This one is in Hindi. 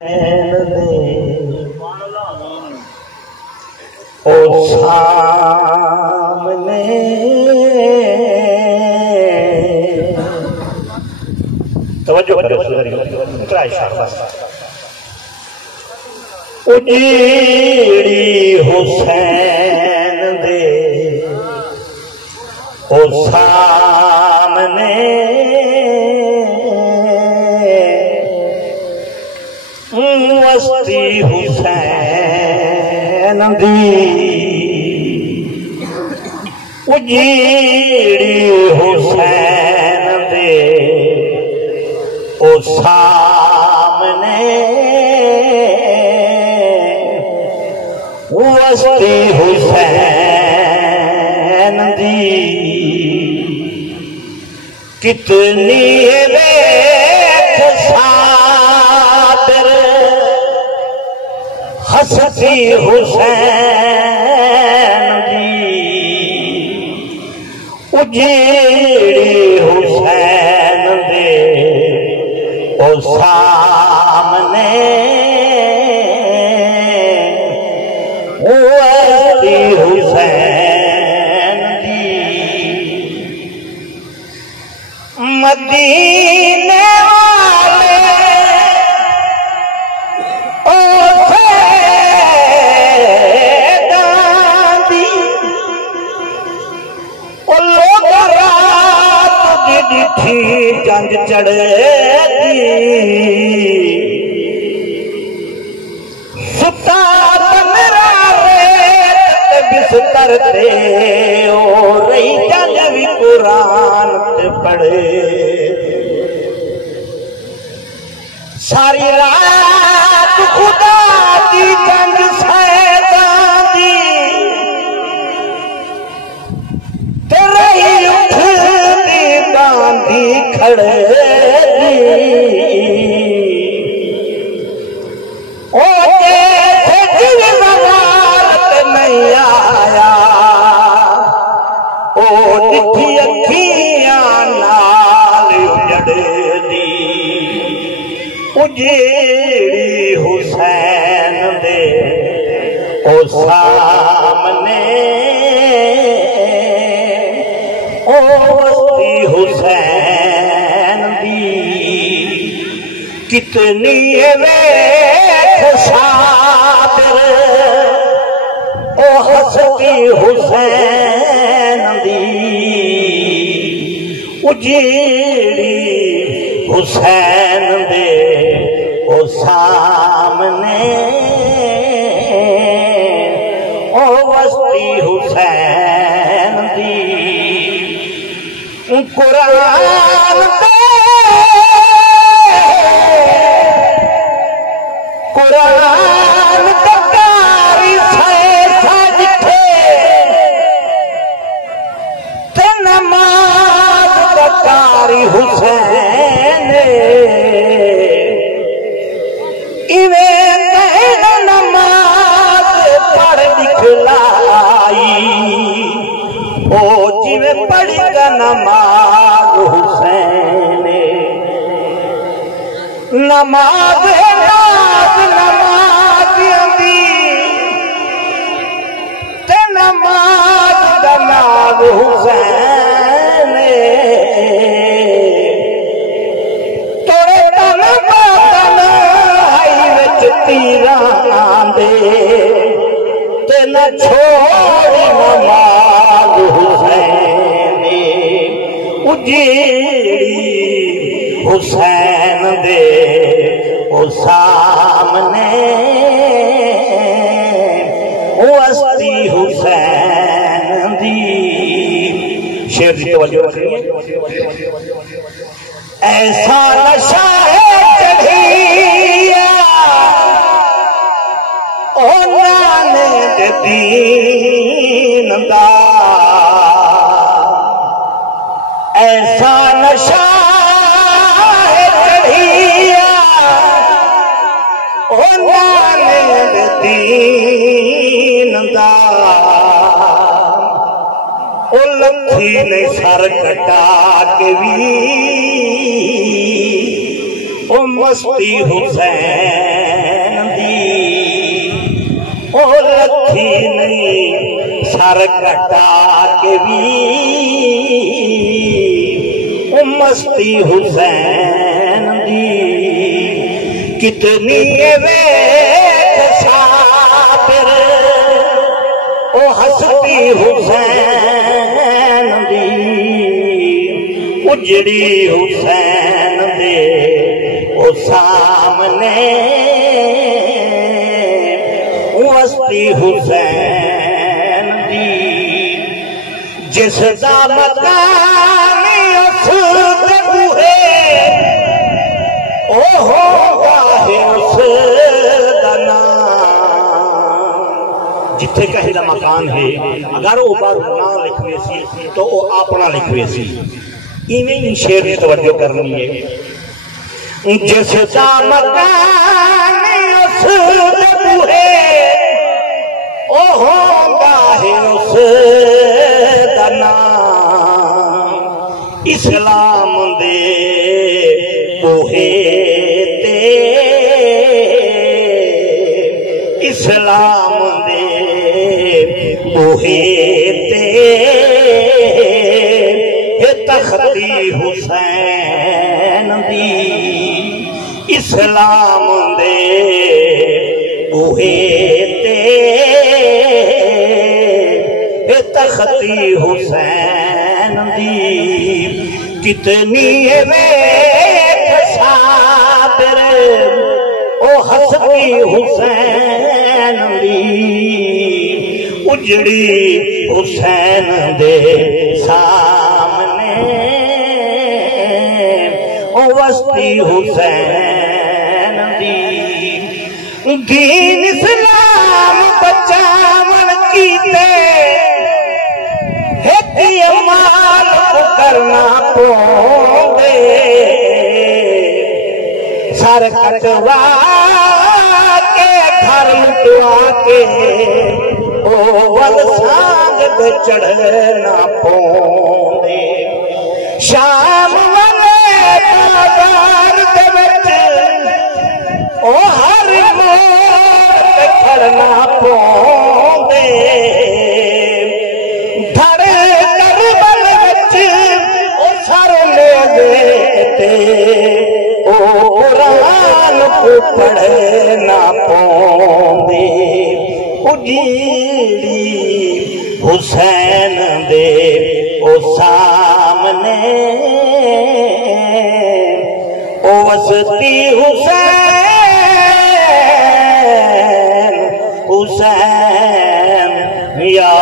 ओ सामने तवज्जो करो उजीड़ी हुसैन दे ओ सामने वस्ती हुसैन दी उजीड़ी हुसैन दे ओ सामने वस्ती हुसैन दी कितनी हसती हुसैन दी उजीड़ी हुसैन दे ओ सामने वस्ती हुसैन दी मदीने जंग चढ़ेगी सुता मेरा बिस्तर ते ओ रही जल भी कुरान ते पढ़े सारी रात खुदा दी जंग सैदां दी ते रही उठदी गांधी खड़े ओ जैसे जिलवात नहीं आया ओ दिखी अखियां नाल उजड़दी उजीड़ी हुसैन दे ओ सामने ओ वस्ती हुसैन दी कितनी वेख साबिर ओ हसती हुसैन दी उजीड़ी हुसैन दे ओ सामने ओ वस्ती हुसैन दी कुरान कारी सज थे ते नमाज कारी हुसैन इवें कहना नमाज पढ़ दिखलाई ओ जिवें पढ़ी का नमाज हुसैन नमाज नमाज अंदी ते नमाज दा नाम हुसैन तोड़े तन बातन हाई विच तीरां दे ते न छोड़ी नमाज हुसैन उजीड़ी हुसैन दे ओ सामने वस्ती हुसैन दी शेर जी तवज्जो रखिए ऐसा नशा है चढ़िया ओ नाने दे दीन दा ऐसा नशा दीन दा ओ लखी ने सर कटा के भी ओ मस्ती हुसैन थी नहीं सर कटा के भी मस्ती हुसैन दी कितनी वे साबिर ओ हस्ती हुसैन दी उजड़ी हुसैन दे ओ सामने वस्ती हुसैन दी जिस दा मकान उस बूहे ओ होगा है उस दा नाम जिथे कहे दा मकान है अगर वो बात ना लिखवे सी तो वो अपना लिखवे सी इवें शेर की तवज्जो करनी है जिस दा मकान उस बूहे ओ होगा है उस दा नाम इस्लाम दे बूहे ते इस्लाम दे बूहे ते तख्ती हुसैन दी इस्लाम दे बूहे ते तख्ती हुसैन दी कितनी वे साबिर ओ हस्ती हुसैन दी उजड़ी हुसैन दे सामने ओ वस्ती हुसैन दी दीन इस्लाम बचावन कीते माल करना पोंदे सर कटवा के घर लुटवा के ओ वल सांग पे चढ़ना पोंदे शाम वाले बाजार दे विच ओ हर मोड़ पे खड़ना पोंदे पढ़े ना पोंदे उजड़ी हुसैन दे ओ सामने ओ वस्ती हुसैन हुसैन या